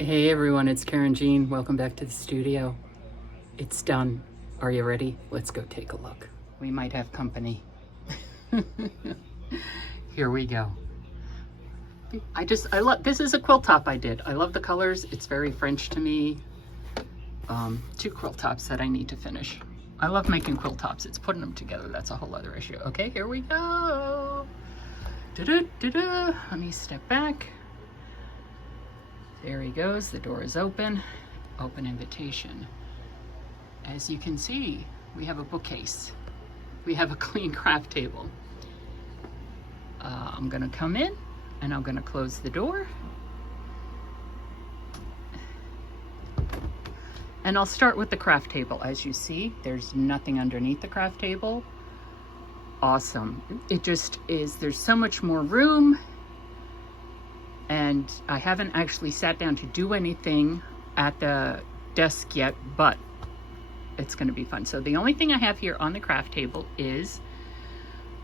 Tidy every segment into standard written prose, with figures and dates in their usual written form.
Hey everyone, it's Karynjean. Welcome back to the studio. It's done. Are you ready? Let's go take a look. We might have company. Here we go. I love, this is a quilt top I did. I love the colors. It's very French to me. Two quilt tops that I need to finish. I love making quilt tops. It's putting them together. That's a whole other issue. Okay, here we go. Da-da-da-da. Let me step back. There he goes. The door is open. Open invitation. As you can see, we have a bookcase. We have a clean craft table. I'm gonna come in and I'm gonna close the door. And I'll start with the craft table. As you see, there's nothing underneath the craft table. Awesome. It just is, there's so much more room. And I haven't actually sat down to do anything at the desk yet, but it's gonna be fun. So the only thing I have here on the craft table is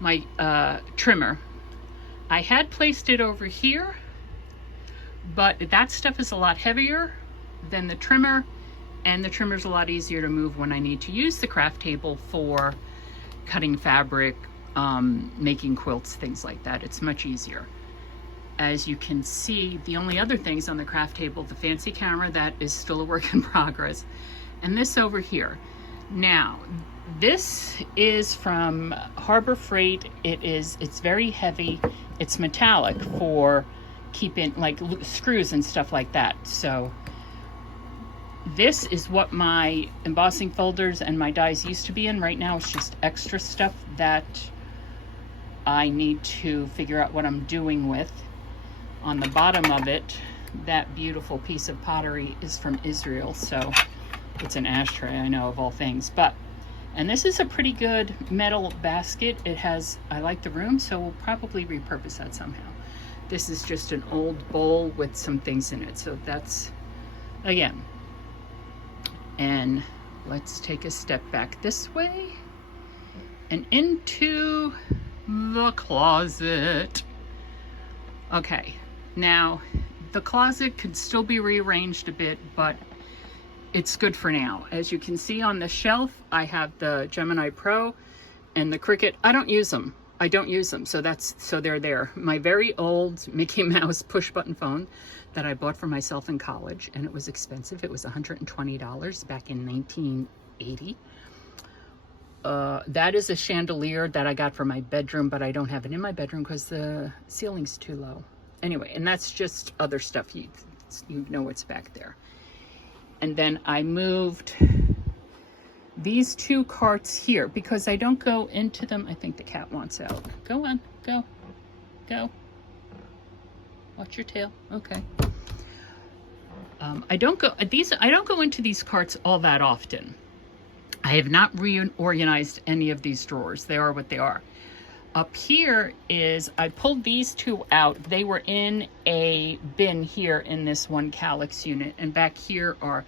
my trimmer. I had placed it over here, but that stuff is a lot heavier than the trimmer, and the trimmer's a lot easier to move when I need to use the craft table for cutting fabric, making quilts, things like that. It's much easier. As you can see, the only other things on the craft table, the fancy camera that is still a work in progress, and this over here. Now, this is from Harbor Freight. It's very heavy. It's metallic for keeping like screws and stuff like that. So this is what my embossing folders and my dies used to be in. Right now it's just extra stuff that I need to figure out what I'm doing with. On the bottom of it, that beautiful piece of pottery is from Israel, so it's an ashtray, I know, of all things. And this is a pretty good metal basket. It has, I like the room, so we'll probably repurpose that somehow. This is just an old bowl with some things in it, so that's, again. And let's take a step back this way and into the closet. Okay. Now, the closet could still be rearranged a bit, but it's good for now. As you can see on the shelf, I have the Gemini Pro and the Cricut. I don't use them. So they're there. My very old Mickey Mouse push button phone that I bought for myself in college, and it was expensive. It was $120 back in 1980. That is a chandelier that I got for my bedroom, but I don't have it in my bedroom because the ceiling's too low. Anyway, and that's just other stuff. You know what's back there. And then I moved these two carts here because I don't go into them. I think the cat wants out. Go on, go. Watch your tail. Okay. I don't go into these carts all that often. I have not reorganized any of these drawers. They are what they are. Up here is, I pulled these two out. They were in a bin here in this one Calyx unit. And back here are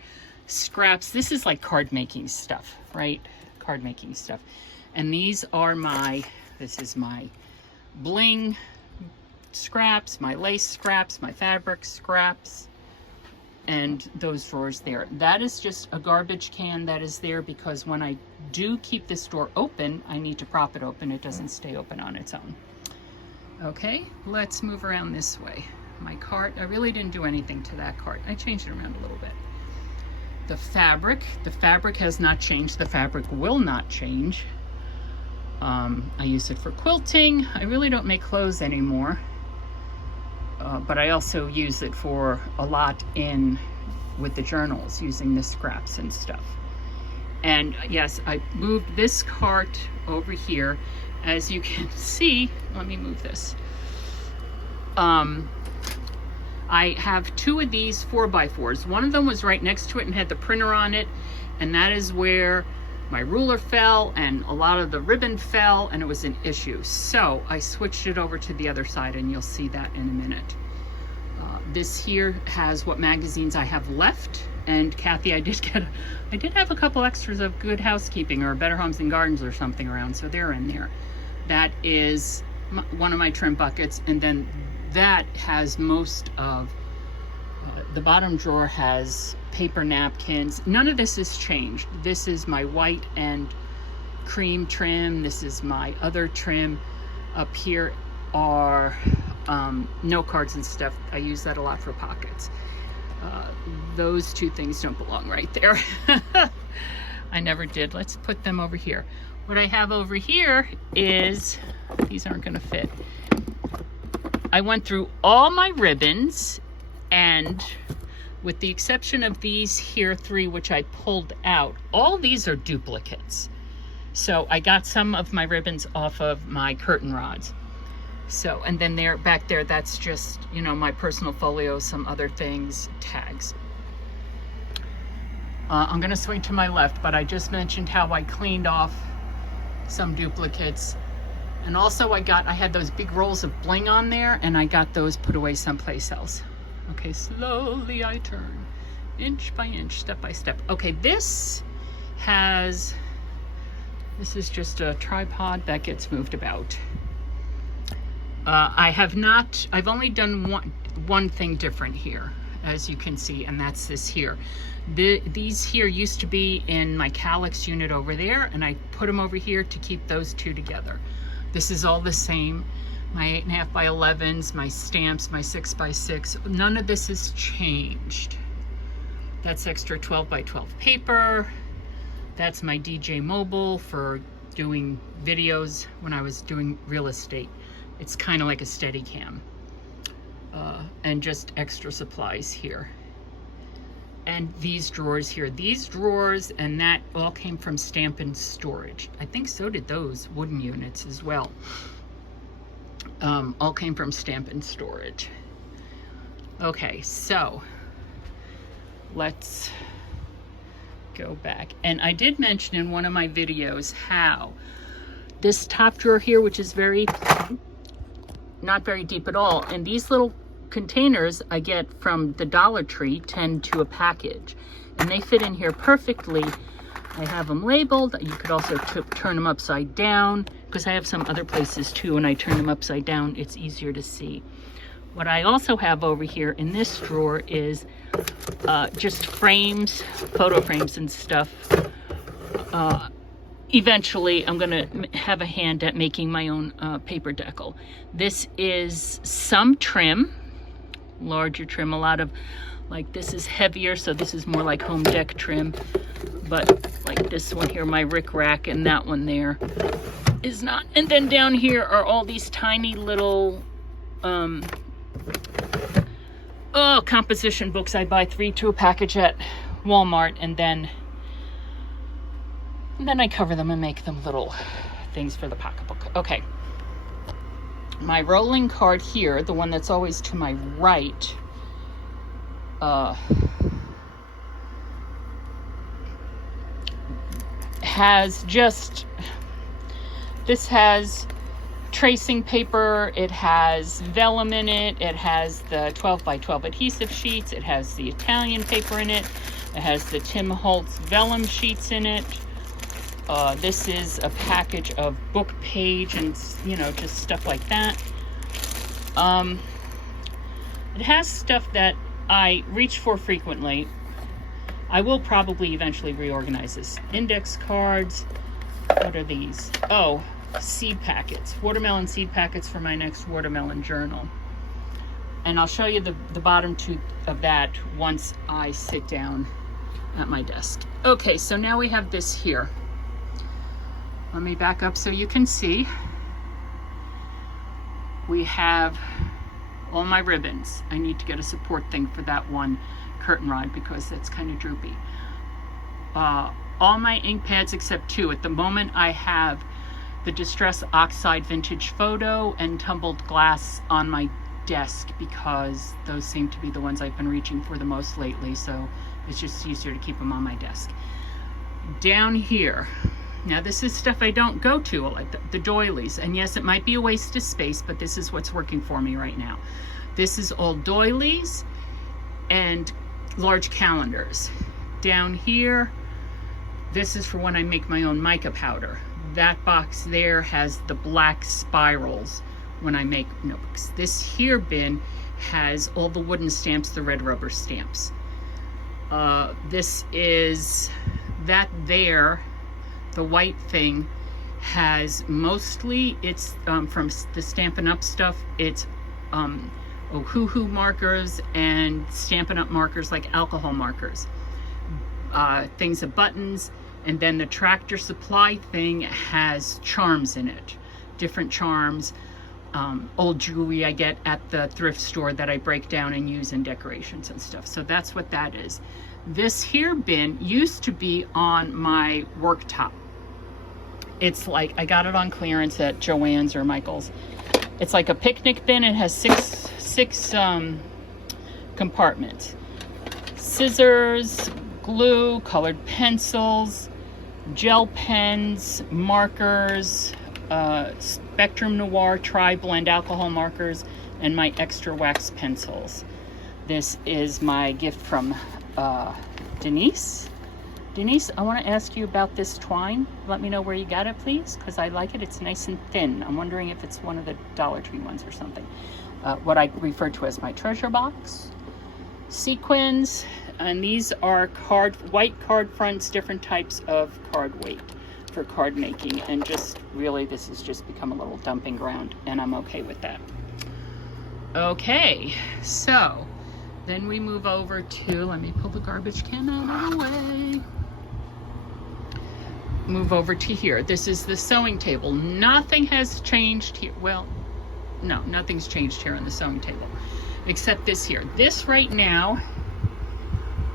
scraps. This is like card making stuff, right? Card making stuff. And these are this is my bling scraps, my lace scraps, my fabric scraps, and those drawers there. That is just a garbage can that is there because when I do keep this door open, I need to prop it open. It doesn't stay open on its own. Okay, let's move around this way. My cart, I really didn't do anything to that cart. I changed it around a little bit. The fabric has not changed. The fabric will not change. I use it for quilting. I really don't make clothes anymore. But I also use it for a lot with the journals, using the scraps and stuff. And yes, I moved this cart over here. As you can see, let me move this. I have two of these 4x4s. One of them was right next to it and had the printer on it, and that is where my ruler fell and a lot of the ribbon fell, and it was an issue. So I switched it over to the other side, and you'll see that in a minute. This here has what magazines I have left, and Kathy, I did have a couple extras of Good Housekeeping or Better Homes and Gardens or something around, so they're in there. That is one of my trim buckets, and then that has most of the bottom drawer has paper napkins. None of this has changed. This is my white and cream trim. This is my other trim. Up here are note cards and stuff. I use that a lot for pockets. Those two things don't belong right there. I never did. Let's put them over here. What I have over here is, these aren't going to fit. I went through all my ribbons, and with the exception of these here 3, which I pulled out, all these are duplicates. So I got some of my ribbons off of my curtain rods. So, and then there, back there, that's just, you know, my personal folio, some other things, tags. I'm going to swing to my left, but I just mentioned how I cleaned off some duplicates. And also I had those big rolls of bling on there, and I got those put away someplace else. Okay, slowly I turn, inch by inch, step by step. Okay, this is just a tripod that gets moved about. I've only done one thing different here, as you can see, and that's this here. These here used to be in my calyx unit over there, and I put them over here to keep those two together. This is all the same. My 8.5 by 11s, my stamps, my 6 by 6. None of this has changed. That's extra 12 by 12 paper. That's my DJ mobile for doing videos when I was doing real estate. It's kind of like a Steadicam. And just extra supplies here. And these drawers here. These drawers and that all came from Stamp and Storage. I think so did those wooden units as well. All came from Stamp and Storage. Okay, so let's go back. And I did mention in one of my videos how this top drawer here, which is not very deep at all, and these little containers I get from the Dollar Tree, 10 to a package, and they fit in here perfectly. I have them labeled. You could also turn them upside down, because I have some other places too, and I turn them upside down, it's easier to see. What I also have over here in this drawer is just frames, photo frames and stuff. Eventually I'm gonna have a hand at making my own paper decal. This is some trim, larger trim, a lot of, like, this is heavier, so this is more like home deck trim, but like this one here, my Rick Rack, and that one there is not. And then down here are all these tiny little composition books. I buy 3 to a package at Walmart, and then I cover them and make them little things for the pocketbook. Okay. My rolling card here, the one that's always to my right, has just, this has tracing paper, it has vellum in it, it has the 12 by 12 adhesive sheets, it has the Italian paper in it, it has the Tim Holtz vellum sheets in it. This is a package of book page and, you know, just stuff like that. It has stuff that I reach for frequently. I will probably eventually reorganize this. Index cards. What are these? Oh, seed packets. Watermelon seed packets for my next watermelon journal. And I'll show you the bottom two of that once I sit down at my desk. Okay, so now we have this here. Let me back up so you can see. We have all my ribbons. I need to get a support thing for that one curtain rod because that's kind of droopy. All my ink pads except 2. At the moment I have the Distress Oxide Vintage Photo and Tumbled Glass on my desk because those seem to be the ones I've been reaching for the most lately, so it's just easier to keep them on my desk. Down here, now this is stuff I don't go to, like the doilies, and yes, it might be a waste of space, but this is what's working for me right now. This is all doilies and large calendars. Down here, this is for when I make my own mica powder. That box there has the black spirals when I make notebooks. This here bin has all the wooden stamps, the red rubber stamps. This is that there, the white thing has mostly, it's from the Stampin' Up stuff, it's Ohuhu markers and Stampin' Up markers, like alcohol markers. Things of buttons, and then the Tractor Supply thing has charms in it, different charms, old jewelry I get at the thrift store that I break down and use in decorations and stuff. So that's what that is. This here bin used to be on my worktop. It's like, I got it on clearance at Joann's or Michael's. It's like a picnic bin. It has six compartments. Scissors, glue, colored pencils, gel pens, markers, Spectrum Noir Tri-Blend alcohol markers, and my extra wax pencils. This is my gift from Denise. Denise, I want to ask you about this twine. Let me know where you got it, please, because I like it. It's nice and thin. I'm wondering if it's one of the Dollar Tree ones or something. What I refer to as my treasure box. Sequins, and these are white card fronts, different types of card weight for card making, and just really this has just become a little dumping ground, and I'm okay with that. Okay, so then we move over to, let me pull the garbage can out of the way. Move over to here. This is the sewing table. Nothing has changed here. Well, no, nothing's changed here on the sewing table, except this here. This right now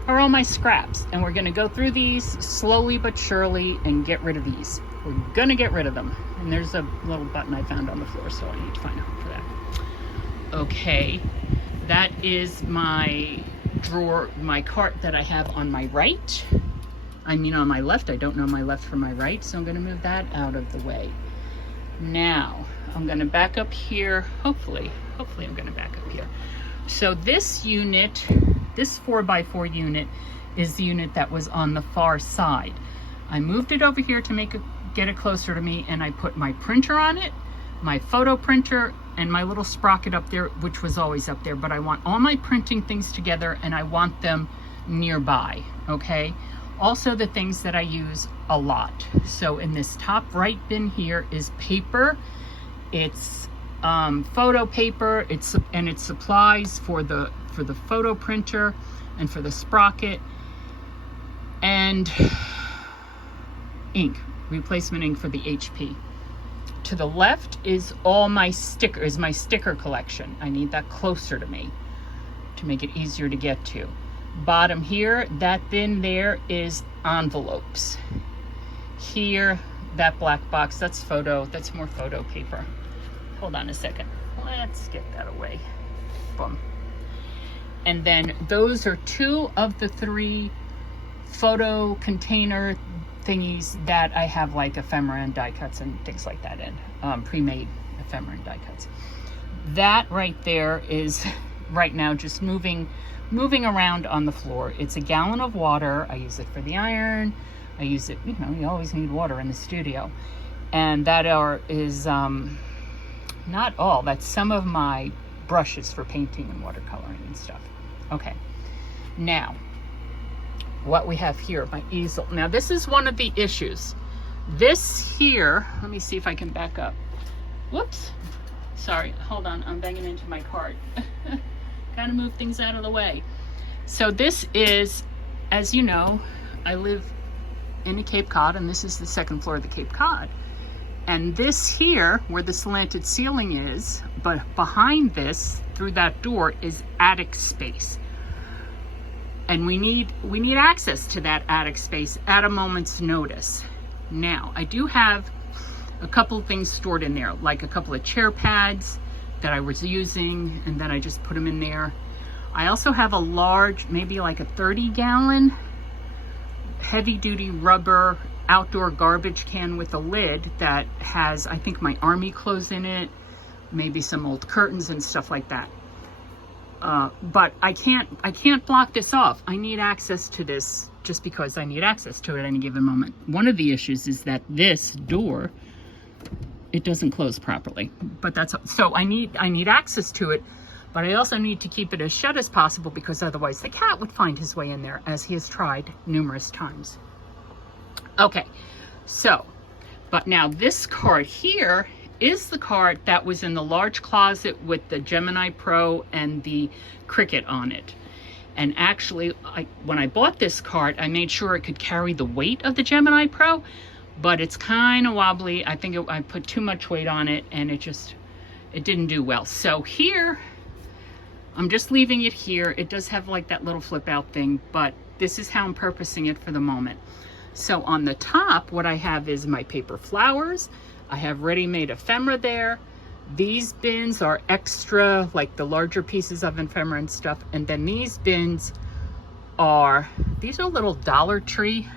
are all my scraps, and we're going to go through these slowly but surely and get rid of these. We're going to get rid of them. And there's a little button I found on the floor, so I need to find a hook for that. Okay, that is my drawer, my cart that I have on my right. I mean on my left. I don't know my left from my right, so I'm going to move that out of the way. Now, I'm going to back up here. Hopefully I'm going to back up here. So this unit, this 4x4 unit, is the unit that was on the far side. I moved it over here to get it closer to me, and I put my printer on it, my photo printer, and my little sprocket up there, which was always up there, but I want all my printing things together, and I want them nearby, okay? Also the things that I use a lot. So in this top right bin here is paper. It's photo paper, it's supplies for the photo printer and for the sprocket, and ink, replacement ink for the HP. To the left is all my stickers, my sticker collection. I need that closer to me to make it easier to get to. Bottom here, that bin there is envelopes. Here, that black box, that's more photo paper. Hold on a second. Let's get that away. Boom. And then those are 2 of the 3 photo container thingies that I have, like ephemera and die cuts and things like that in, pre-made ephemera and die cuts. That right there is right now just moving around on the floor. It's a gallon of water. I use it for the iron. I use it, you always need water in the studio. And that is not all. That's some of my brushes for painting and watercoloring and stuff. Okay. Now, what we have here, my easel. Now, this is one of the issues. This here, let me see if I can back up. Whoops. Sorry, hold on. I'm banging into my cart. Gotta move things out of the way. So this is, as you know, I live in a Cape Cod, and this is the 2nd floor of the Cape Cod. And this here, where the slanted ceiling is, but behind this, through that door, is attic space. And we need access to that attic space at a moment's notice. Now, I do have a couple of things stored in there, like a couple of chair pads that I was using, and then I just put them in there. I also have a large, maybe like a 30-gallon heavy-duty rubber outdoor garbage can with a lid that has, I think, my army clothes in it, maybe some old curtains and stuff like that. But I can't block this off. I need access to this just because I need access to it at any given moment. One of the issues is that this door, it doesn't close properly, but so I need access to it, But I also need to keep it as shut as possible because otherwise the cat would find his way in there, as he has tried numerous times. Okay, so, but now this card here is the card that was in the large closet with the Gemini Pro and the Cricket on it. And actually, when I bought this card, I made sure it could carry the weight of the Gemini Pro, but it's kind of wobbly. I think I put too much weight on it and it didn't do well. So here, I'm just leaving it here. It does have like that little flip out thing, but this is how I'm purposing it for the moment. So on the top, what I have is my paper flowers. I have ready-made ephemera there. These bins are extra, like the larger pieces of ephemera and stuff. And then these bins are, these are little Dollar Tree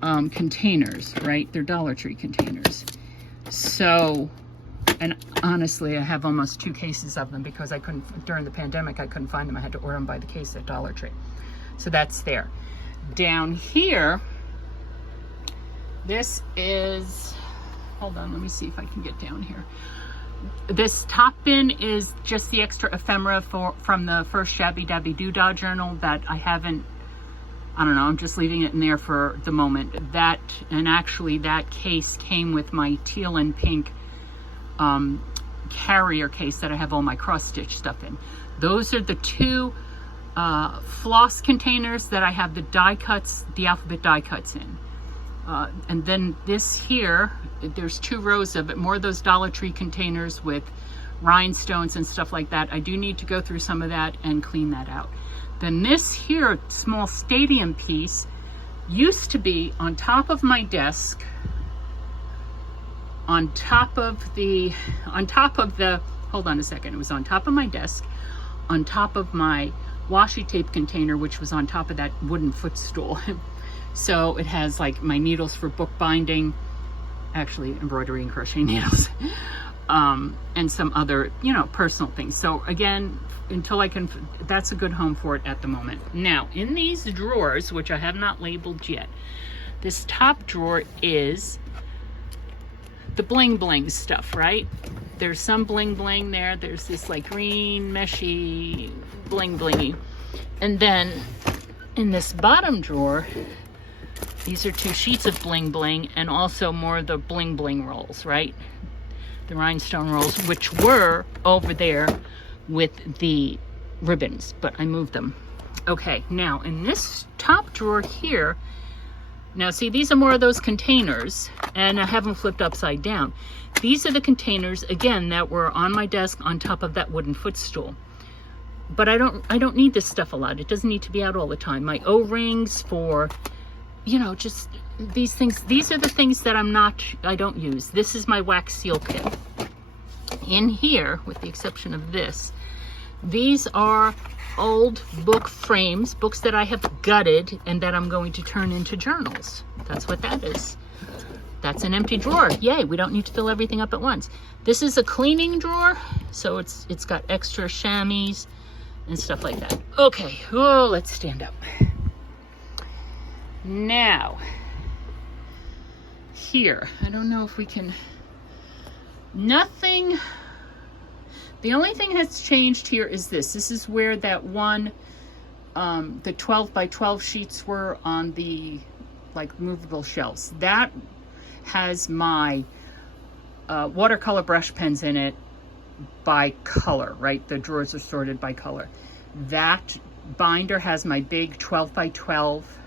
containers, right? They're Dollar Tree containers. So, and honestly, I have almost 2 cases of them because I couldn't, during the pandemic, I couldn't find them. I had to order them by the case at Dollar Tree. So that's there. Down here, this is, hold on, let me see if I can get down here. This top bin is just the extra ephemera from the first Shabby Dabby Doodah journal that I haven't, I don't know, I'm just leaving it in there for the moment. That, and actually that case came with my teal and pink carrier case that I have all my cross stitch stuff in. Those are the 2 floss containers that I have the die cuts, the alphabet die cuts in. And then this here, there's 2 rows of it, more of those Dollar Tree containers with rhinestones and stuff like that. I do need to go through some of that and clean that out. Then this here small stadium piece used to be on top of my desk, on top of the, hold on a second, it was on top of my desk, on top of my washi tape container, which was on top of that wooden footstool. So it has like my needles for book binding, actually embroidery and crochet needles, and some other, you know, personal things. So again, until I can, that's a good home for it at the moment. Now, in these drawers, which I have not labeled yet, this top drawer is the bling bling stuff, right? There's some bling bling there. There's this like green meshy bling blingy. And then in this bottom drawer, these are 2 sheets of bling bling and also more of the bling bling rolls, right? The rhinestone rolls, which were over there with the ribbons, but I moved them. Okay, now in this top drawer here, now see, these are more of those containers, and I have them flipped upside down. These are the containers, again, that were on my desk on top of that wooden footstool. But I don't need this stuff a lot. It doesn't need to be out all the time. My O-rings for, you know, just these things. These are the things that I don't use. This is my wax seal kit. In here, with the exception of this, these are old book frames, books that I have gutted and that I'm going to turn into journals. That's what that is. That's an empty drawer. Yay, we don't need to fill everything up at once. This is a cleaning drawer, so it's got extra chamois and stuff like that. Okay, oh, let's stand up. Now, here, I don't know if we can, nothing, the only thing that's changed here is this. This is where that one, the 12 by 12 sheets were on the, like, movable shelves. That has my watercolor brush pens in it by color, right? The drawers are sorted by color. That binder has my big 12 by 12.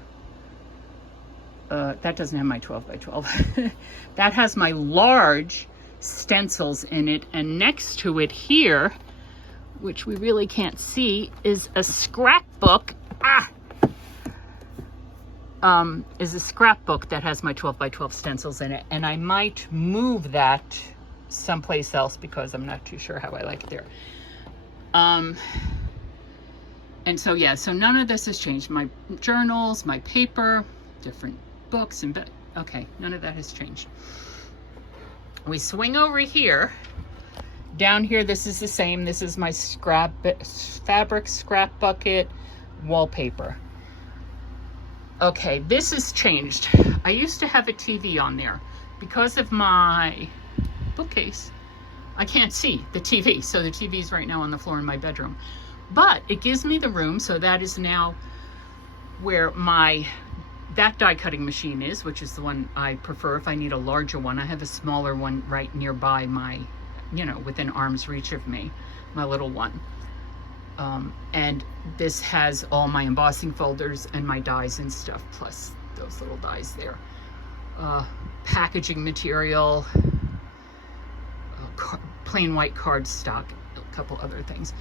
That doesn't have my 12 by 12. That has my large stencils in it, and next to it here, which we really can't see, is a scrapbook. Is a scrapbook that has my 12 by 12 stencils in it, and I might move that someplace else because I'm not too sure how I like it there. And so yeah, so none of this has changed. My journals, my paper, different books, and okay, none of that has changed. We swing over here. Down here, this is the same. This is my fabric scrap bucket wallpaper. Okay, this has changed. I used to have a TV on there. Because of my bookcase, I can't see the TV. So the TV is right now on the floor in my bedroom. But it gives me the room, so that is now where that die cutting machine is, which is the one I prefer if I need a larger one. I have a smaller one right nearby my, within arm's reach of me, my little one. And this has all my embossing folders and my dies and stuff, plus those little dies there. Packaging material, plain white cardstock, a couple other things.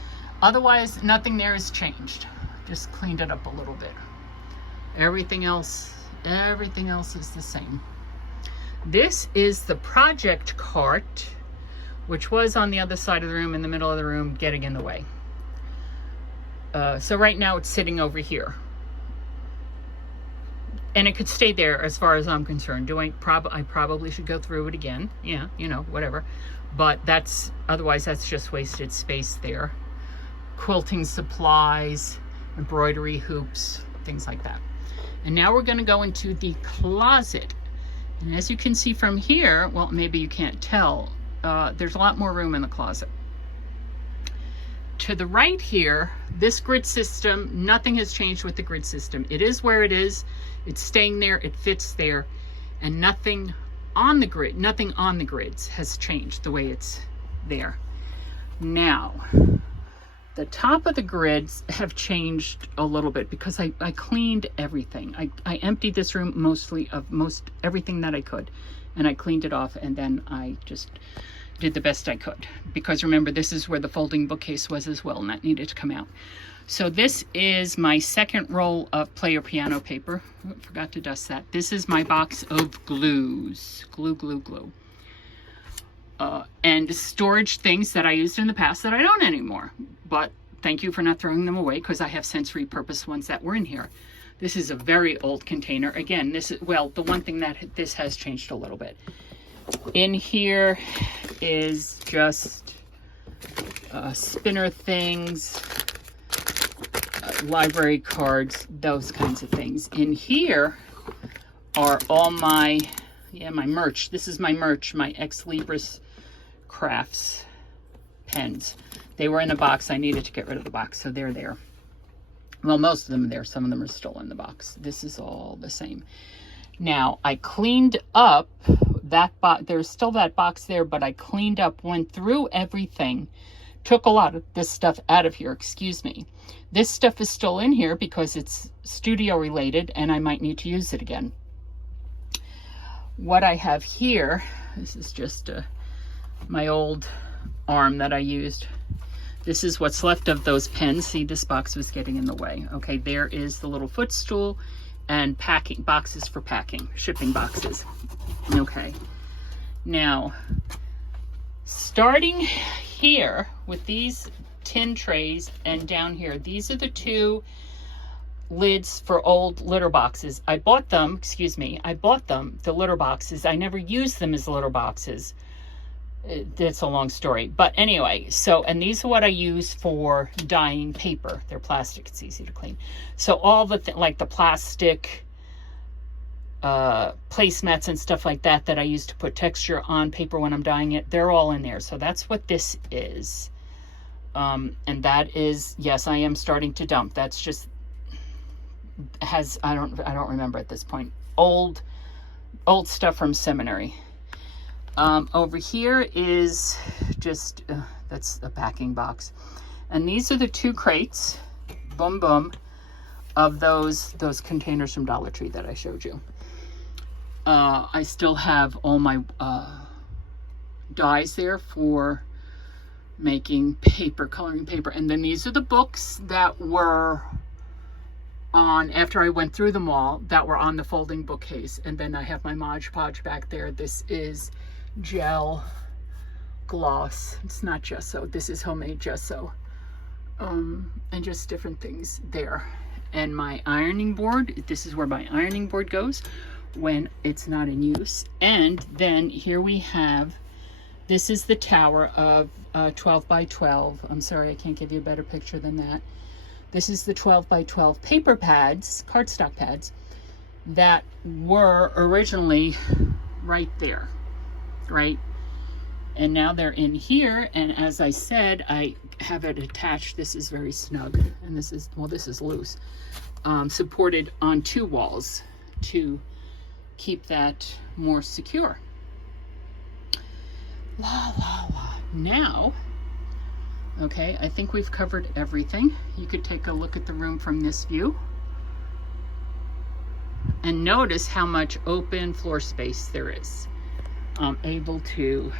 Otherwise, nothing there has changed. Just cleaned it up a little bit. Everything else is the same. This is the project cart, which was on the other side of the room, in the middle of the room, getting in the way. So right now it's sitting over here. And it could stay there as far as I'm concerned. I probably should go through it again. Yeah, whatever. But otherwise that's just wasted space there. Quilting supplies, embroidery hoops, things like that. And now we're going to go into the closet. And as you can see from here, well, maybe you can't tell, there's a lot more room in the closet. To the right here, this grid system, nothing has changed with the grid system. It is where it is. It's staying there. It fits there. And nothing on the grids has changed the way it's there. Now, the top of the grids have changed a little bit because I cleaned everything. I emptied this room mostly of everything that I could, and I cleaned it off, and then I just did the best I could. Because remember, this is where the folding bookcase was as well, and that needed to come out. So this is my second roll of player piano paper. Oh, forgot to dust that. This is my box of glues. Glue. And storage things that I used in the past that I don't anymore. But thank you for not throwing them away, because I have since repurposed ones that were in here. This is a very old container. Again, the one thing that this has changed a little bit. In here is just spinner things, library cards, those kinds of things. In here are all my merch. This is my merch, my Ex Libris Crafts pens. They were in a box. I needed to get rid of the box, so they're there. Well, most of them are there. Some of them are still in the box. This is all the same. Now, I cleaned up that box. There's still that box there, but I cleaned up, went through everything, took a lot of this stuff out of here, excuse me. This stuff is still in here because it's studio related, and I might need to use it again. What I have here, this is just my old arm that I used. This is what's left of those pens. See, this box was getting in the way. Okay, there is the little footstool and packing boxes for packing, shipping boxes. Okay, now starting here with these tin trays, and down here, these are the two lids for old litter boxes. I bought them, the litter boxes. I never used them as litter boxes. It's a long story, but anyway, and these are what I use for dyeing paper. They're plastic, it's easy to clean. So all the like the plastic placemats and stuff like that I use to put texture on paper when I'm dyeing it, they're all in there. So that's what this is. And that is, yes, I am starting to dump. That's just I don't remember at this point. Old stuff from seminary. Over here is just, that's a packing box. And these are the two crates, of those containers from Dollar Tree that I showed you. I still have all my dies there for making paper, coloring paper. And then these are the books that were on, after I went through them all, that were on the folding bookcase. And then I have my Mod Podge back there. This is gel gloss. It's not gesso. This is homemade gesso. And just different things there. And my ironing board, this is where my ironing board goes when it's not in use. And then here we have, this is the tower of 12 by 12. I'm sorry, I can't give you a better picture than that. This is the 12 by 12 paper pads, cardstock pads, that were originally right there, right? And now they're in here, and as I said, I have it attached. This is very snug, and this is, well, this is loose, supported on 2 walls to keep that more secure. La la la. Now, okay, I think we've covered everything. You could take a look at the room from this view and notice how much open floor space there is. I'm able to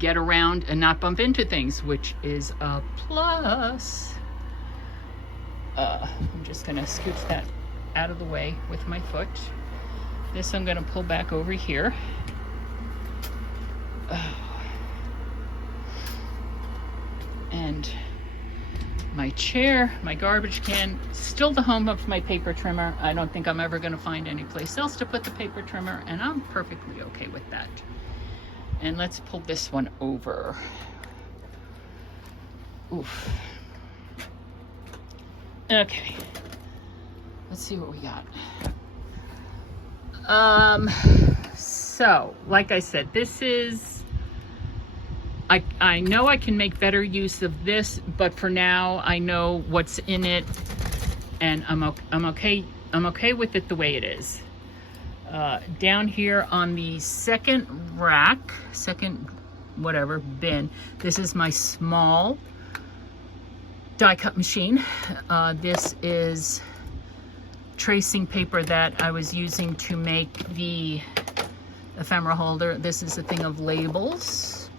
get around and not bump into things, which is a plus. I'm just gonna scooch that out of the way with my foot. This I'm gonna pull back over here. And my chair, my garbage can, still the home of my paper trimmer. I don't think I'm ever gonna find any place else to put the paper trimmer, and I'm perfectly okay with that. And let's pull this one over. Oof. Okay. Let's see what we got. So, like I said, this is, I know I can make better use of this, but for now, I know what's in it, and I'm okay with it the way it is. Down here on the second rack, second whatever bin, this is my small die cut machine. This is tracing paper that I was using to make the ephemera holder. This is a thing of labels.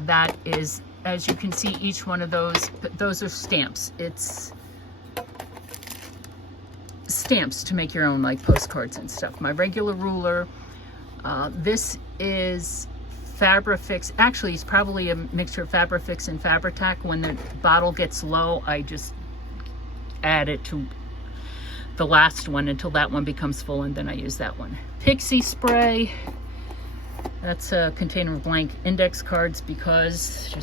That is, as you can see, each one of those are stamps. It's stamps to make your own, like postcards and stuff. My regular ruler. This is Fabrifix. Actually, it's probably a mixture of Fabrifix and Fabri-Tac. When the bottle gets low, I just add it to the last one until that one becomes full, and then I use that one. Pixie spray. That's a container of blank index cards because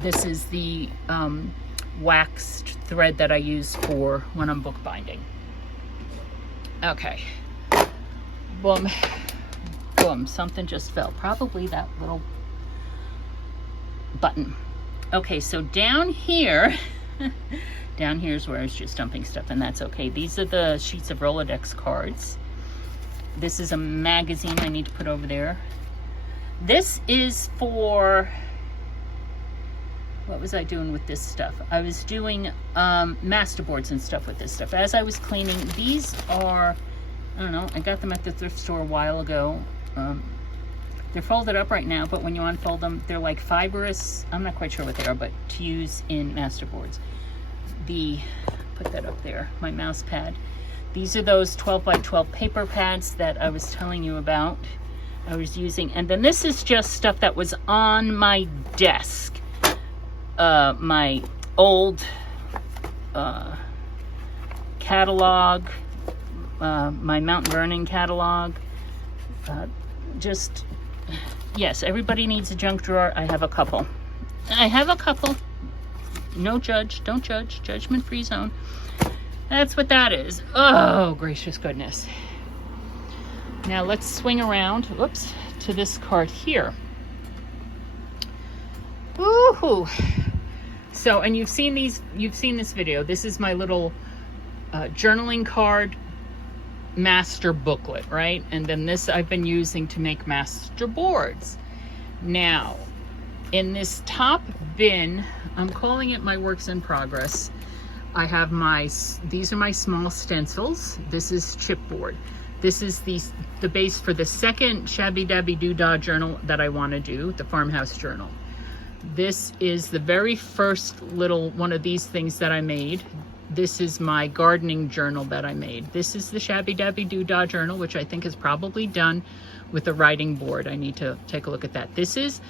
this is the waxed thread that I use for when I'm bookbinding. Okay. Boom. Boom. Something just fell. Probably that little button. Okay, so down here, down here's where I was just dumping stuff, and that's okay. These are the sheets of Rolodex cards. This is a magazine I need to put over there. This is for, what was I doing with this stuff? I was doing masterboards and stuff with this stuff. As I was cleaning, these are, I don't know, I got them at the thrift store a while ago. They're folded up right now, but when you unfold them, they're like fibrous. I'm not quite sure what they are, but to use in masterboards. Put that up there, my mouse pad. These are those 12 by 12 paper pads that I was telling you about. I was using, and then this is just stuff that was on my desk. My old catalog, my Mountain Vernon catalog. Yes, everybody needs a junk drawer. I have a couple. No judge, don't judge, judgment-free zone. That's what that is. Oh, gracious goodness. Now let's swing around, whoops, to this card here. Woohoo! So, and you've seen this video. This is my little journaling card master booklet, right? And then this I've been using to make master boards. Now, in this top bin, I'm calling it my works in progress. I have these are my small stencils. This is chipboard. This is the base for the second Shabby Dabby Doodah journal that I want to do, the farmhouse journal. This is the very first little one of these things that I made. This is my gardening journal that I made. This is the Shabby Dabby Doodah journal, which I think is probably done with a writing board. I need to take a look at that. This is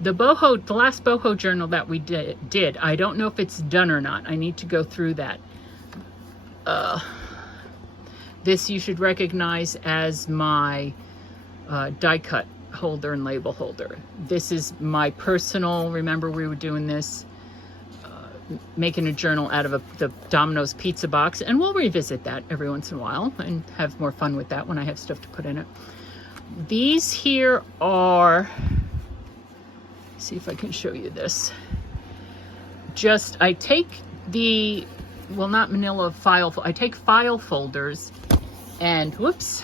the last boho journal that we did. I don't know if it's done or not. I need to go through that. This you should recognize as my die cut holder and label holder. This is my personal, remember we were doing this, making a journal out of the Domino's pizza box, and we'll revisit that every once in a while and have more fun with that when I have stuff to put in it. These here are, see if I can show you this. Just, I take the, well, not manila file, I take file folders and, whoops,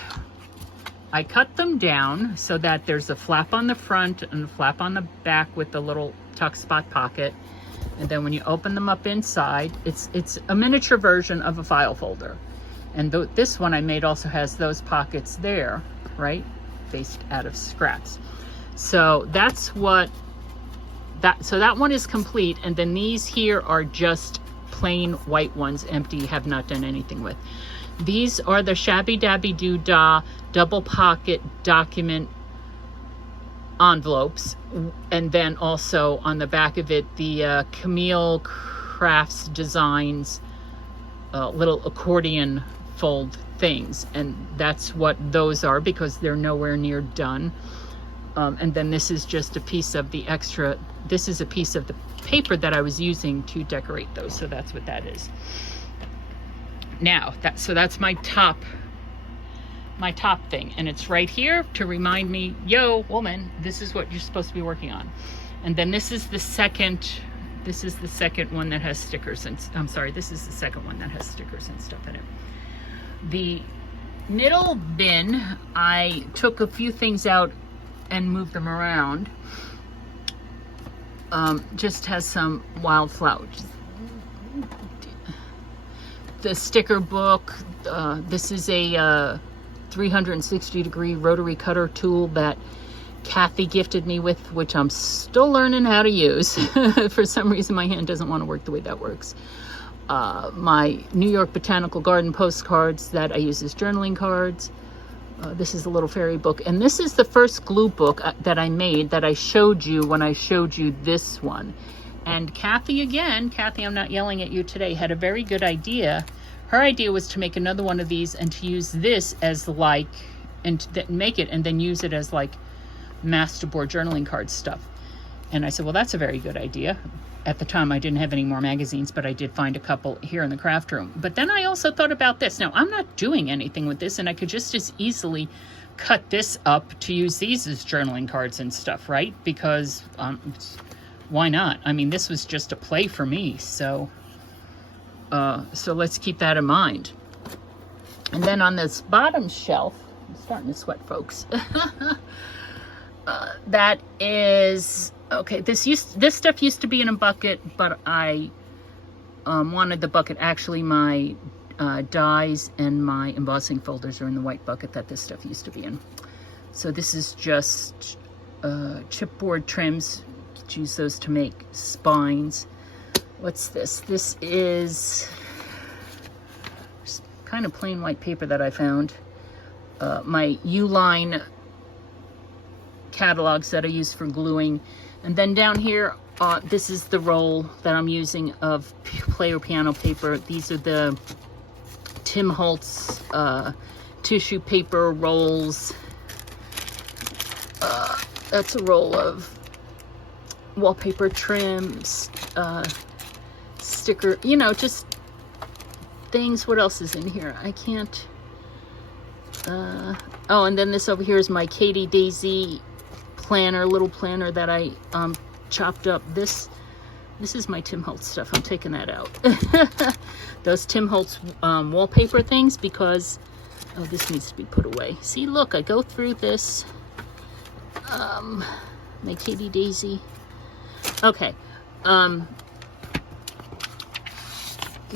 I cut them down so that there's a flap on the front and a flap on the back with the little tuck spot pocket. And then when you open them up inside, it's a miniature version of a file folder. And this one I made also has those pockets there, right? Based out of scraps. So that's what, so that one is complete. And then these here are just plain white ones, empty, have not done anything with. These are the Shabby Dabby Doo-Dah double pocket document envelopes, and then also on the back of it the Camille Crafts Designs little accordion fold things, and that's what those are because they're nowhere near done. And then this is just a piece of the extra, this is a piece of the paper that I was using to decorate those, so that's what that is. Now, so that's my top thing, and it's right here to remind me, yo, woman, this is what you're supposed to be working on. And then this is the second one that has stickers, and I'm sorry, this is the second one that has stickers and stuff in it. The middle bin, I took a few things out and moved them around. Just has some wildflowers. The sticker book, this is a 360-degree rotary cutter tool that Kathy gifted me with, which I'm still learning how to use. For some reason my hand doesn't want to work the way that works. My New York Botanical Garden postcards that I use as journaling cards. This is a little fairy book, and this is the first glue book that I made that I showed you when I showed you this one. And Kathy, again, Kathy, I'm not yelling at you today, had a very good idea. Her idea was to make another one of these and to use this as like, and make it and then use it as like masterboard journaling card stuff. And I said, well, that's a very good idea. At the time, I didn't have any more magazines, but I did find a couple here in the craft room. But then I also thought about this. Now, I'm not doing anything with this, and I could just as easily cut this up to use these as journaling cards and stuff, right? Because why not? I mean, this was just a play for me, so let's keep that in mind. And then on this bottom shelf, I'm starting to sweat, folks. That is, okay, this stuff used to be in a bucket, but I wanted the bucket, actually my dies and my embossing folders are in the white bucket that this stuff used to be in. So this is just chipboard trims. Use those to make spines. What's this? This is kind of plain white paper that I found. My U-line catalogs that I use for gluing. And then down here, this is the roll that I'm using of player piano paper. These are the Tim Holtz tissue paper rolls. That's a roll of wallpaper trims, sticker, you know, just things. What else is in here? I can't, oh, and then this over here is my Katie Daisy planner, little planner that I chopped up. This is my Tim Holtz stuff. I'm taking that out. Those Tim Holtz wallpaper things, because, oh, this needs to be put away. See, look, I go through this, my Katie Daisy. Okay,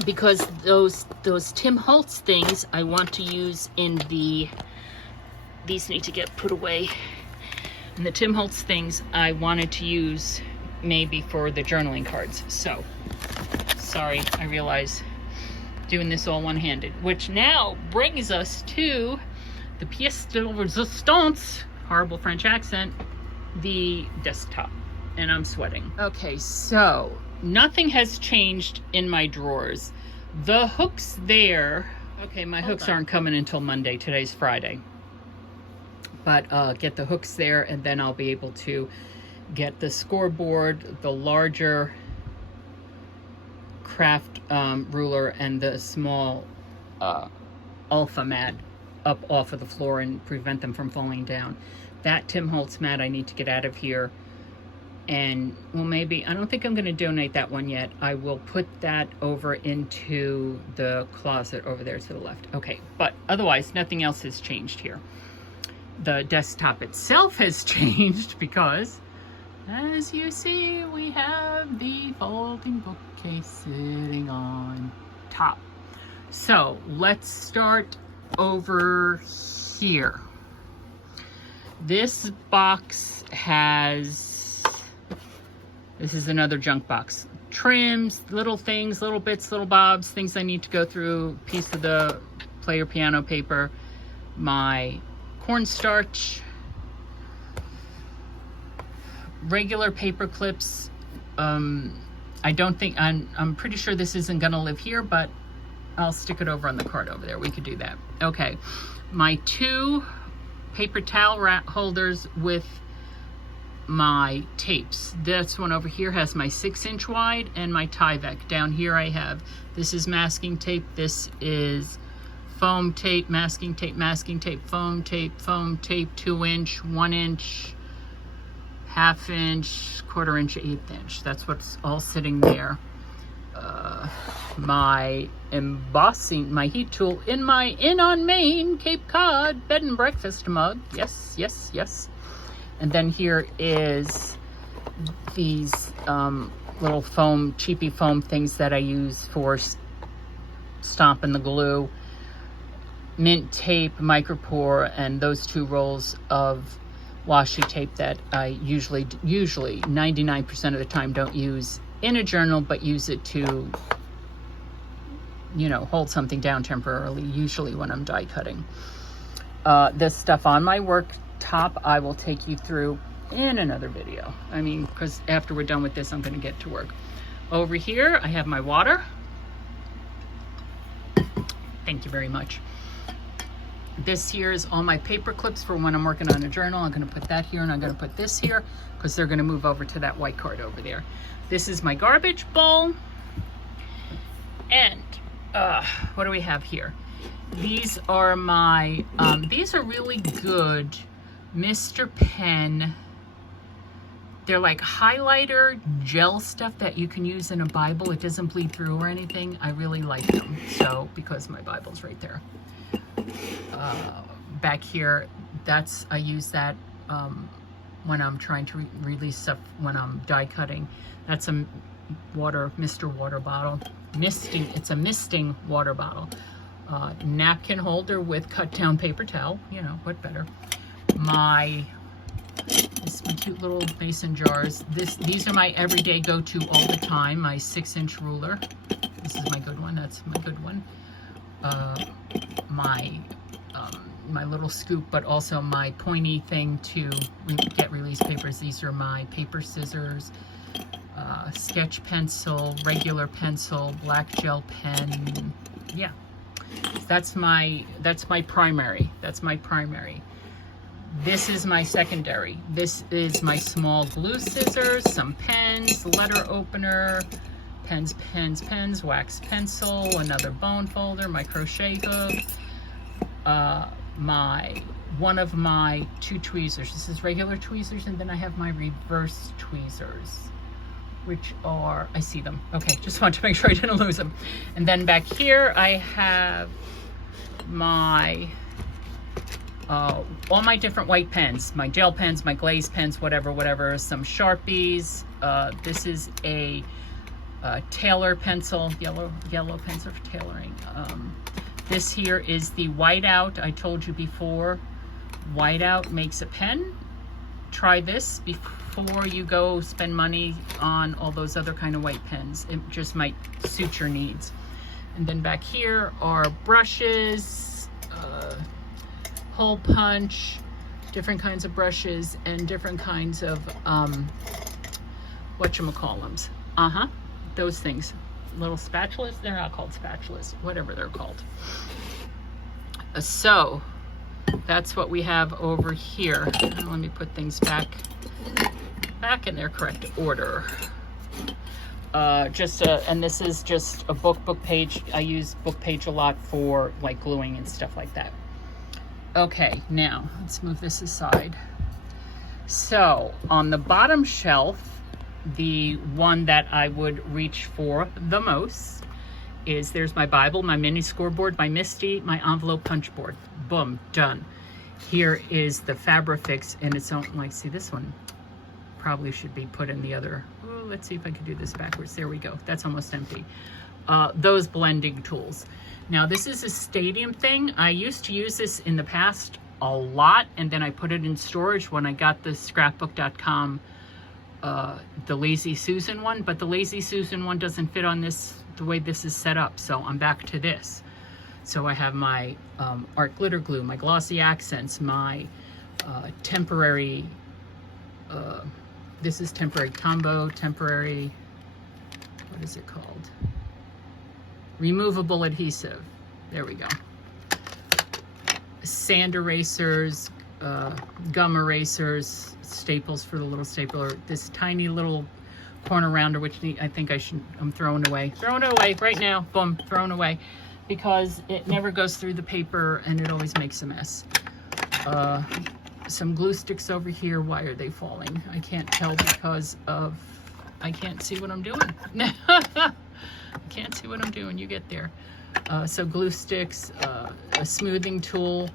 because those Tim Holtz things I want to use in these need to get put away. And the Tim Holtz things I wanted to use maybe for the journaling cards. So, sorry, I realize doing this all one-handed. Which now brings us to the pièce de résistance, horrible French accent, the desktop. And I'm sweating. Okay, so nothing has changed in my drawers. The hooks there, okay, my hooks aren't coming until Monday. Today's Friday. But get the hooks there, and then I'll be able to get the scoreboard, the larger craft ruler, and the small Alpha Mad up off of the floor and prevent them from falling down. That Tim Holtz mat I need to get out of here. And, well, maybe, I don't think I'm going to donate that one yet. I will put that over into the closet over there to the left. Okay, but otherwise, nothing else has changed here. The desktop itself has changed because, as you see, we have the folding bookcase sitting on top. So, let's start over here. This box has... This is another junk box. Trims, little things, little bits, little bobs, things I need to go through, piece of the player piano paper, my cornstarch, regular paper clips. I don't think, I'm pretty sure this isn't gonna live here, but I'll stick it over on the card over there. We could do that. Okay, my 2 paper towel holders with my tapes. This one over here has my 6-inch wide and my Tyvek. Down here I have, this is masking tape, this is foam tape, masking tape, foam tape, 2-inch, 1-inch, 1/2 inch, 1/4 inch, 1/8 inch. That's what's all sitting there. My embossing, my heat tool in my Inn on Main Cape Cod bed and breakfast mug. Yes, yes, yes. And then here is these little foam, cheapy foam things that I use for stomping the glue. Mint tape, micropore, and those 2 rolls of washi tape that I usually 99% of the time don't use in a journal, but use it to, you know, hold something down temporarily, usually when I'm die cutting. This stuff on my work top I will take you through in another video. I mean, because after we're done with this, I'm going to get to work. Over here, I have my water. Thank you very much. This here is all my paper clips for when I'm working on a journal. I'm going to put that here, and I'm going to put this here because they're going to move over to that white card over there. This is my garbage bowl. And what do we have here? These are my, these are really good Mr. Pen. They're like highlighter gel stuff that you can use in a Bible. It doesn't bleed through or anything. I really like them. So, because my Bible's right there. Back here, I use that when I'm trying to release stuff when I'm die cutting. That's a Mr. Water bottle. It's a misting water bottle. Napkin holder with cut down paper towel. You know, what better? My cute little mason jars. These are my everyday go-to all the time. My 6-inch ruler. This is my good one. That's my good one. My little scoop, but also my pointy thing to get release papers. These are my paper scissors, sketch pencil, regular pencil, black gel pen. Yeah, that's my primary. That's my primary. This is my secondary. This is my small glue scissors, some pens, letter opener, pens, wax pencil, another bone folder, my crochet hook, one of my 2 tweezers. This is regular tweezers, and then I have my reverse tweezers, which are, I see them. Okay, just wanted to make sure I didn't lose them. And then back here I have my all my different white pens, my gel pens, my glaze pens, whatever, some Sharpies. This is a Tailor pencil, yellow pencil for tailoring. This here is the whiteout. I told you before, whiteout makes a pen. Try this before you go spend money on all those other kind of white pens. It just might suit your needs. And then back here are brushes, hole punch, different kinds of brushes, and different kinds of whatchamacallums. Those things. Little spatulas. They're not called spatulas. Whatever they're called. So that's what we have over here. Let me put things back in their correct order. And this is just a book page. I use book page a lot for like gluing and stuff like that. Okay, now let's move this aside. So on the bottom shelf, the one that I would reach for the most is, there's my Bible, my mini scoreboard, my Misty, my envelope punch board. Boom, done. Here is the Fabrifix in its own, like, see, this one probably should be put in the other. Oh, let's see if I can do this backwards. There we go. That's almost empty. Those blending tools. Now this is a stadium thing. I used to use this in the past a lot, and then I put it in storage when I got the scrapbook.com, the Lazy Susan one, but the Lazy Susan one doesn't fit on this, the way this is set up, so I'm back to this. So I have my art glitter glue, my glossy accents, my temporary, this is temporary combo, temporary, what is it called? Removable adhesive. There we go. Sand erasers, gum erasers, staples for the little stapler, this tiny little corner rounder, which I think I'm throwing away. Throwing it away right now. Boom, thrown away. Because it never goes through the paper and it always makes a mess. Some glue sticks over here. Why are they falling? I can't tell because I can't see what I'm doing. I can't see what I'm doing. You get there. So glue sticks, a smoothing tool,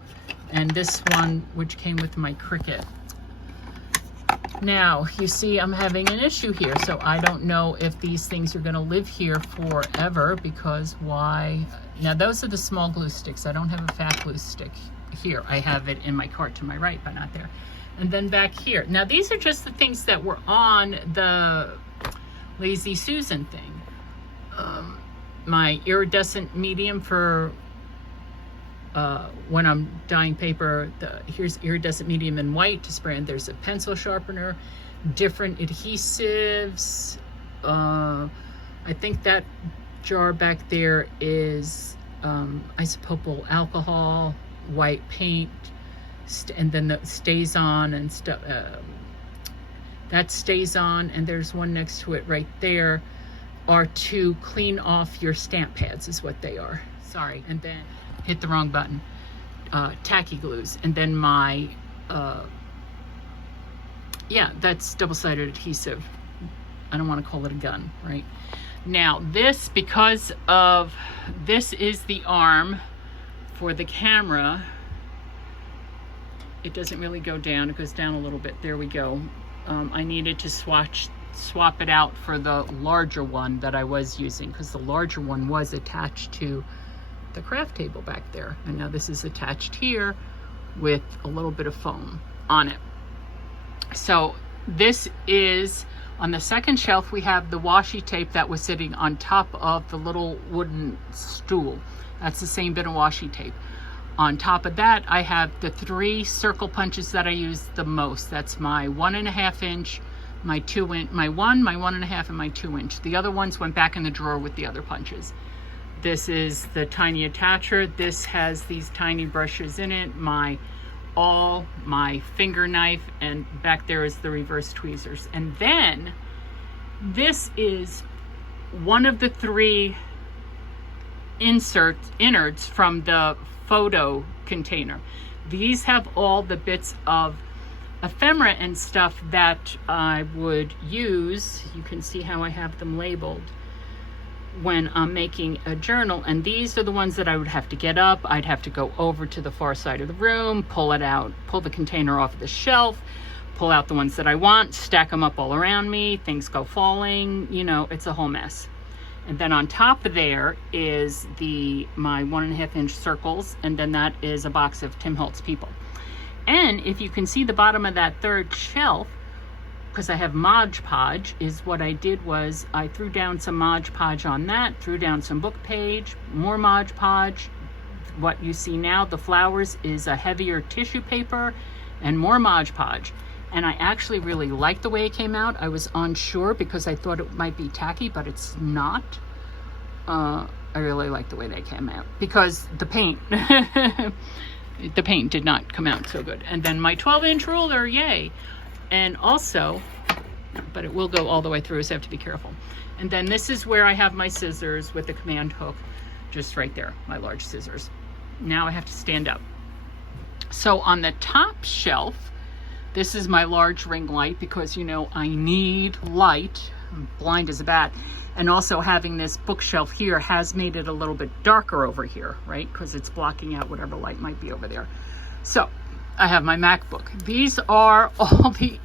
and this one, which came with my Cricut. Now, you see I'm having an issue here, so I don't know if these things are going to live here forever, because why? Now, those are the small glue sticks. I don't have a fat glue stick here. I have it in my cart to my right, but not there. And then back here. Now, these are just the things that were on the Lazy Susan thing. My iridescent medium for when I'm dyeing paper. Here's iridescent medium in white to spray, and there's a pencil sharpener, different adhesives. I think that jar back there is isopropyl alcohol, white paint, and then the stays on and stuff. That stays on, and there's one next to it right there, are to clean off your stamp pads, is what they are. Sorry, and then hit the wrong button. Tacky glues, and then my yeah, that's double-sided adhesive. I don't want to call it a gun, right? Now this, because of this is the arm for the camera, it doesn't really go down. It goes down a little bit. There we go. I needed to swap it out for the larger one that I was using, because the larger one was attached to the craft table back there, and now this is attached here with a little bit of foam on it. So this is on the second shelf. We have the washi tape that was sitting on top of the little wooden stool. That's the same bit of washi tape. On top of that, I have the 3 circle punches that I use the most. That's my 1.5 inch, my 2 inch, my 1.5, and my 2 inch. The other ones went back in the drawer with the other punches. This is the tiny attacher. This has these tiny brushes in it, my finger knife, and back there is the reverse tweezers. And then this is one of the 3 innards from the photo container. These have all the bits of ephemera and stuff that I would use. You can see how I have them labeled when I'm making a journal, and these are the ones that I would have to get up. I'd have to go over to the far side of the room, pull it out, pull the container off the shelf, pull out the ones that I want, stack them up all around me, things go falling, you know, it's a whole mess. And then on top of there is my 1.5 inch circles, and then that is a box of Tim Holtz People. And if you can see the bottom of that third shelf, because I have Mod Podge, is what I did was I threw down some Mod Podge on that, threw down some book page, more Mod Podge. What you see now, the flowers, is a heavier tissue paper, and more Mod Podge. And I actually really liked the way it came out. I was unsure because I thought it might be tacky, but it's not. I really like the way they came out, because the paint, the paint did not come out so good. And then my 12-inch ruler, yay. And also, but it will go all the way through, so I have to be careful. And then this is where I have my scissors with the command hook, just right there, my large scissors. Now I have to stand up. So on the top shelf, this is my large ring light because, you know, I need light. I'm blind as a bat. And also having this bookshelf here has made it a little bit darker over here, right? Because it's blocking out whatever light might be over there. So I have my MacBook. These are all the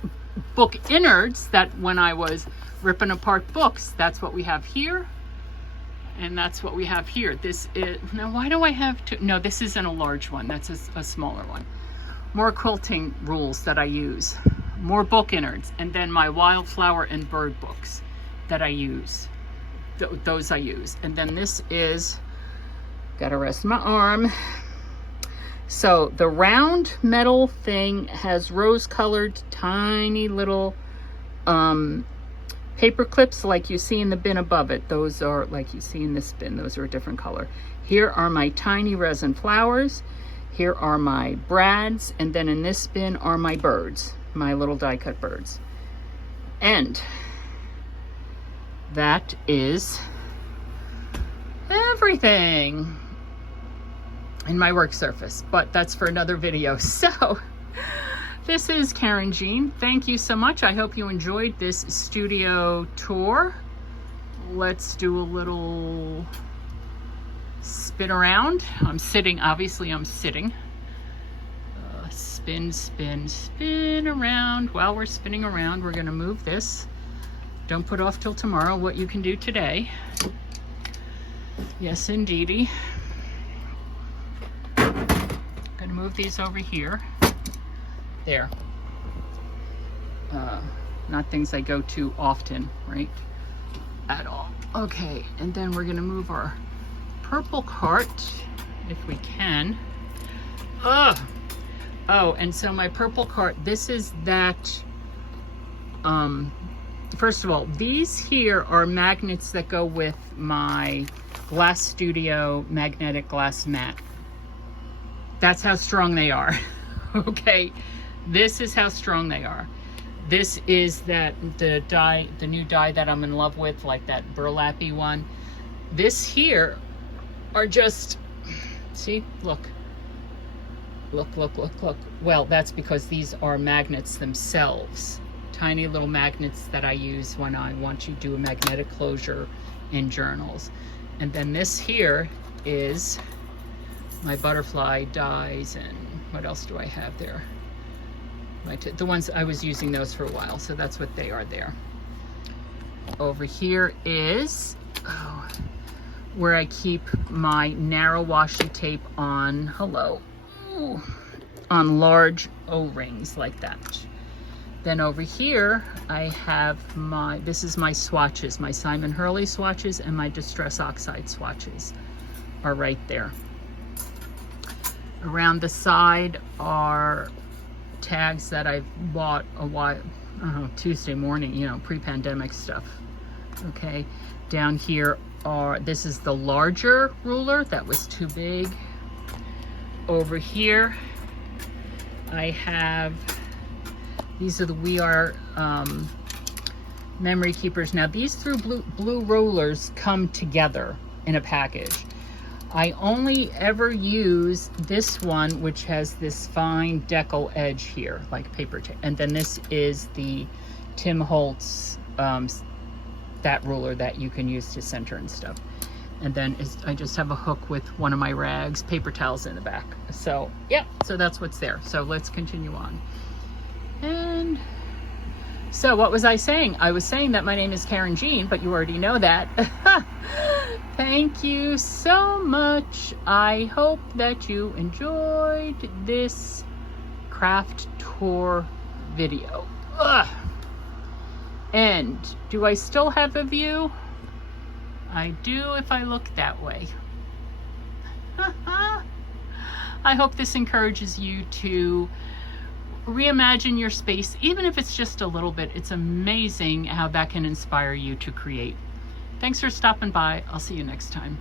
book innards that when I was ripping apart books, that's what we have here. And that's what we have here. This is, now why do I have two? No, this isn't a large one. That's a smaller one. More quilting rules that I use. More book innards. And then my wildflower and bird books that I use. Those I use. And then this is, gotta rest my arm. So the round metal thing has rose-colored tiny little paper clips like you see in the bin above it. Those are like you see in this bin. Those are a different color. Here are my tiny resin flowers. Here are my brads. And then in this bin are my birds, my little die cut birds. And that is everything in my work surface, but that's for another video. So this is Karynjean. Thank you so much. I hope you enjoyed this studio tour. Let's do a little spin around. I'm sitting, obviously I'm sitting. Spin, spin, spin around. While we're spinning around, we're gonna move this. Don't put off till tomorrow what you can do today. Yes, indeedy. Gonna move these over here. There. Not things I go to often, right? At all. Okay, and then we're gonna move our purple cart, if we can. Ugh! Oh, and so my purple cart, this is that, first of all, these here are magnets that go with my Glass Studio magnetic glass mat. That's how strong they are. Okay, this is how strong they are. This is the new die that I'm in love with, like that burlappy one. This here are just, see, look. Look, look, look, look. Well, that's because these are magnets themselves. Tiny little magnets that I use when I want to do a magnetic closure in journals. And then this here is my butterfly dies, and what else do I have there? The ones I was using those for a while, so that's what they are there. Over here is where I keep my narrow washi tape on, on large O-rings like that. Then over here I have this is my swatches, my Simon Hurley swatches and my Distress Oxide swatches are right there. Around the side are tags that I've bought a while, Tuesday morning, you know, pre-pandemic stuff. Okay, down here this is the larger ruler that was too big. Over here I have, these are the We Are memory keepers. Now these blue rulers come together in a package. I only ever use this one, which has this fine decal edge here, like paper tape. And then this is the Tim Holtz, that ruler that you can use to center and stuff. And then I just have a hook with one of my rags, paper towels in the back. So yeah, so that's what's there. So let's continue on. And so what was I saying? I was saying that my name is Karynjean, but you already know that. Thank you so much. I hope that you enjoyed this craft tour video. Ugh. And do I still have a view? I do if I look that way. I hope this encourages you to reimagine your space, even if it's just a little bit. It's amazing how that can inspire you to create. Thanks for stopping by. I'll see you next time.